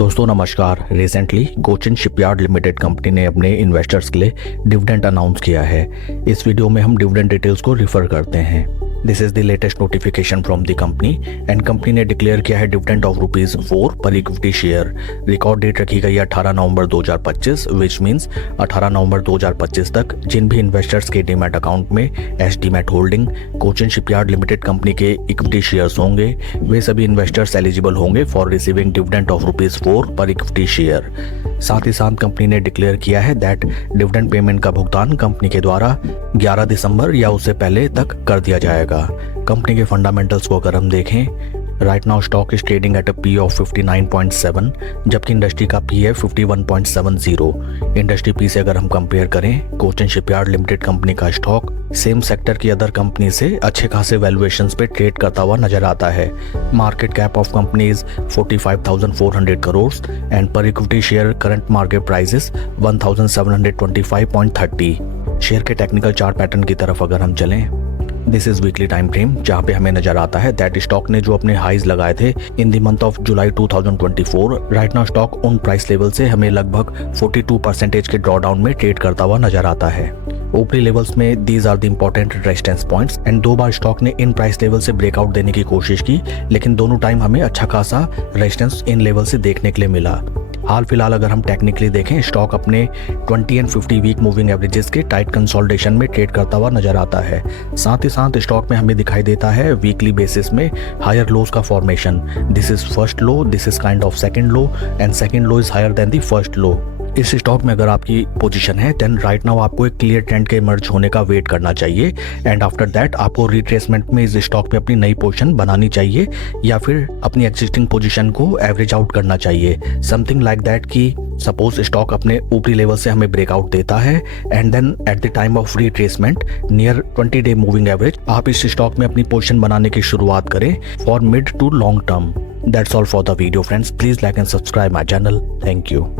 दोस्तों नमस्कार। Recently Cochin shipyard limited company ने अपने इन्वेस्टर्स के लिए डिविडेंड अनाउंस किया है। इस वीडियो में हम डिविडेंड डिटेल्स को रिफर करते हैं। This is the latest notification from the company and company ने डिक्लेयर किया है डिविडेंड ऑफ ₹4 पर इक्विटी शेयर। रिकॉर्ड डेट रखी गई है 18 नवंबर 2025 विच मीन्स 18 नवंबर 2025 तक जिन भी इन्वेस्टर्स के डीमैट अकाउंट में S demat holding Cochin shipyard limited company के इक्विटी शेयर्स होंगे वे सभी इन्वेस्टर्स एलिजिबल होंगे फॉर रिसीविंग डिविडेंड ऑफ ₹4 पर इक्विटी शेयर। साथ ही साथ कंपनी ने डिक्लेयर किया है दैट डिविडेंड पेमेंट का भुगतान कंपनी के द्वारा 11 दिसंबर या उससे पहले तक कर दिया जाएगा। कंपनी के फंडामेंटल्स को अगर हम देखें, right now stock is trading at a P of 59.7 जबकि इंडस्ट्री का पी है 51.70। इंडस्ट्री पी से अगर हम कंपेयर करें कोचिन शिपयार्ड लिमिटेड कंपनी का स्टॉक सेम सेक्टर की अदर कंपनी से अच्छे खासे वैल्यूएशंस पे ट्रेड करता हुआ नजर आता है। Market cap of company is 45,400 crore and per equity share current market price is 1,725.30। शेयर के टेक्निकल चार्ट पैटर्न की तरफ अगर हम चलें, this is weekly time frame जहां पे हमें नजर आता है दैट स्टॉक ने जो अपने हाईज लगाए थे in the month of July 2024, right now stock उन प्राइस लेवल से हमें लगभग 42% के ड्रॉडाउन में ट्रेड करता हुआ नजर आता है। ऊपरी लेवल्स में these are the important resistance points and 2 बार स्टॉक ने इन प्राइस लेवल से ब्रेकआउट देने की कोशिश की, लेकिन दोनों टाइम हमें अच्छा खासा रेजिस्टेंस इन लेवल से देखने के लिए मिला। हाल फिलहाल अगर हम टेक्निकली देखें, स्टॉक अपने 20 एंड 50 वीक मूविंग एवरेजेस के टाइट कंसोलिडेशन में ट्रेड करता हुआ नजर आता है। साथ ही साथ स्टॉक में हमें दिखाई देता है वीकली बेसिस में हायर लोज का formation. This is first low, this is kind of second low and second low is higher than the first low. इस स्टॉक में अगर आपकी पोजीशन है देन राइट नाउ आपको एक क्लियर ट्रेंड के इमर्ज होने का वेट करना चाहिए एंड आफ्टर दैट आपको रिट्रेसमेंट में इस स्टॉक में अपनी नई पोजीशन बनानी चाहिए या फिर अपनी एग्जिस्टिंग पोजीशन को एवरेज आउट करना चाहिए। समथिंग लाइक दैट कि सपोज स्टॉक अपने ऊपरी लेवल से हमें ब्रेकआउट देता है and then at the time of retracement near 20 day moving average आप इस स्टॉक में अपनी पोजीशन बनाने की शुरुआत करें for mid to long term. That's all for the video friends. Please like and subscribe my channel. Thank you.